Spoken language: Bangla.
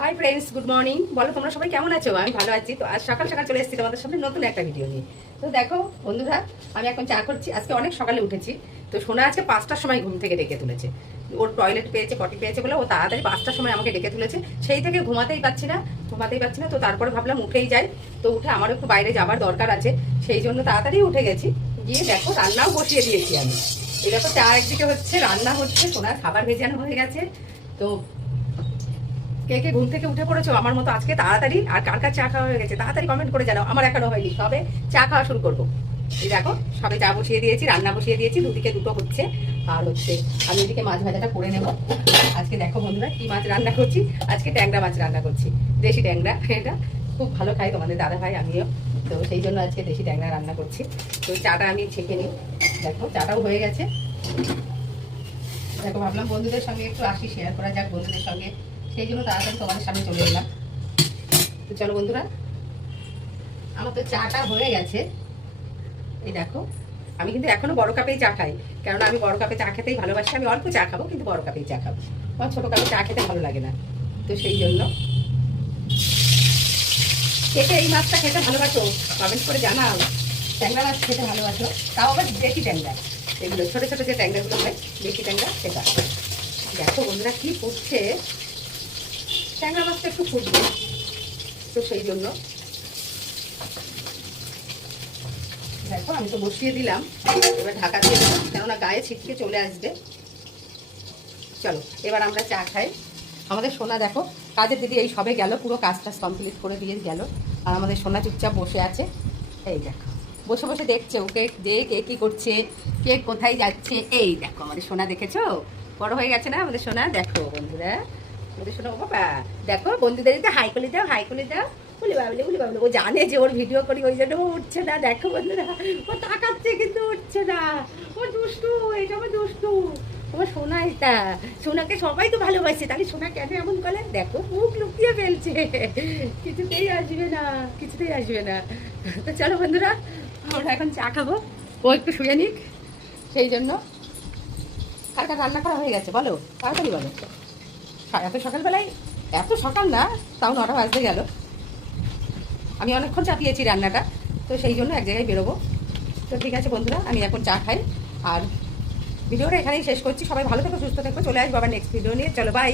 Hi friends, good morning. বলো তোমরা সবাই কেমন আছো? আমি ভালো আছি। তো আজ সকাল সকাল চলে এসেছি তোমাদের সামনে নতুন একটা ভিডিও নিয়ে। তো দেখো বন্ধুরা, আমি এখন চা করছি। আজকে অনেক সকালে উঠেছি। তো সোনা আজকে 5টার সময় ঘুম থেকে ডেকে তুলেছে। ওর টয়লেট পেয়েছে, পটি পেয়েছে বলে ও তাড়াতাড়ি 5টার সময় আমাকে ডেকে তুলেছে। সেই থেকে ঘুমাতেই পারছি না। তো তারপরে ভাবলাম উঠেই যাই। তো উঠে আমারও একটু বাইরে যাবার দরকার আছে, সেই জন্য তাড়াতাড়ি উঠে গেছি। গিয়ে দেখো রান্নাও বসিয়ে দিয়েছি আমি। এই দেখো চা একদিকে হচ্ছে, রান্না হচ্ছে, সোনার খাবার ভেজানো হয়ে গেছে। তো কে কে ঘুম থেকে উঠে পড়েছো আমার মতো আজকে তাড়াতাড়ি? আর কার কার চা খাওয়া হয়ে গেছে তাড়াতাড়ি কমেন্ট করে জানাও। আমার এখনো হয়নি, সবে চা খাওয়া শুরু করবো। এই দেখো সবে চা বসিয়ে দিয়েছি, রান্না বসিয়ে দিয়েছি, দুদিকে দুটো হচ্ছে। আর হচ্ছে আমি এদিকে মাছ ভাজাটা করে নেব। আজকে দেখো বন্ধুরা কি মাছ রান্না করছি। আজকে ট্যাংরা মাছ রান্না করছি, দেশি ট্যাংরা। এটা খুব ভালো খাই তোমাদের দাদা ভাই, আমিও। তো সেই জন্য আজকে দেশি ট্যাংরা রান্না করছি। তো চাটা আমি ছেঁকে নিই। দেখো চাটাও হয়ে গেছে। দেখো ভাবলাম বন্ধুদের সঙ্গে একটু আসি, শেয়ার করা যাক বন্ধুদের সঙ্গে, সেই জন্য তাড়াতাড়ি তোমাদের সামনে চলে এলাম। তো চলো বন্ধুরা, আমার তো চাটা হয়ে গেছে। এই দেখো আমি কিন্তু এখনো বড় কাপেই চা খাই, কারণ আমি বড় কাপে চা খেতেই ভালোবাসি। আমি অল্প চা খাবো, কিন্তু বড় কাপেই চা খাবো। আমার ছোট কাপে চা খেতে ভালো লাগে না। তো সেই জন্য কে কে এই মাছটা খেতে ভালোবাসো কমেন্ট করে জানাও। ট্যাংরা মাছ খেতে ভালোবাসো, তাও আবার দেশি ট্যাংরা। এগুলো ছোট ছোট যে ট্যাংরাগুলো হয়, দেশি ট্যাংরা, সেটা। দেখো বন্ধুরা কি ফুটছে, ট্যাংরা মাছটা একটু ফুটবে। তো সেই জন্য দেখো আমি তো বসিয়ে দিলাম, এবার ঢাকা দিয়ে দেবো, কেননা গায়ে ছিটকে চলে আসবে। চলো এবার আমরা চা খাই। আমাদের সোনা দেখো, কাজের দিদি এই সবে গেল, পুরো কাজটা কমপ্লিট করে দিয়ে গেল। আর আমাদের সোনা চুপচাপ বসে আছে। এই দেখো বসে বসে দেখছে ওকে, যে কে কি করছে, কে কোথায় যাচ্ছে। এই দেখো আমাদের সোনা, দেখেছো বড় হয়ে গেছে না আমাদের সোনা? দেখো বন্ধুরা, আমাদের সোনা, ও বাবা দেখো বন্ধুদের হাই করে দাও, হাই করে দাও। বলি বাবলে, বলি বাবলে। ও জানে যে ওর ভিডিও করি, ওই জন্য ও উঠছে না। দেখো বন্ধুরা, ও তাকাচ্ছে কিন্তু উঠছে না। ও দুষ্টু, এটা আমার দুষ্টু। তোমার সোনা, এটা সোনাকে সবাই তো ভালোবাসে, তাহলে সোনা কেন এমন করে? দেখো মুখ লুকিয়ে ফেলছে, কিছুতেই আসবে না, কিছুতেই আসবে না। তো চলো বন্ধুরা, আমরা এখন চা খাবো। ও একটু শুয়ে নিক, সেই জন্য। কার কার রান্না করা হয়ে গেছে বলো, তাড়াতাড়ি বলো। এত সকালবেলায়, এত সকাল না, তাও 9টা বাজতে গেল। আমি অনেকক্ষণ চাপিয়েছি রান্নাটা, তো সেই জন্য এক জায়গায় বেরোবো। তো ঠিক আছে বন্ধুরা, আমি এখন চা খাই। আর ভিডিওটা এখানেই শেষ করছি। সবাই ভালো থেকো, সুস্থ থেকো। চলে আসবো আবার নেক্সট ভিডিও নিয়ে। চলো বাই।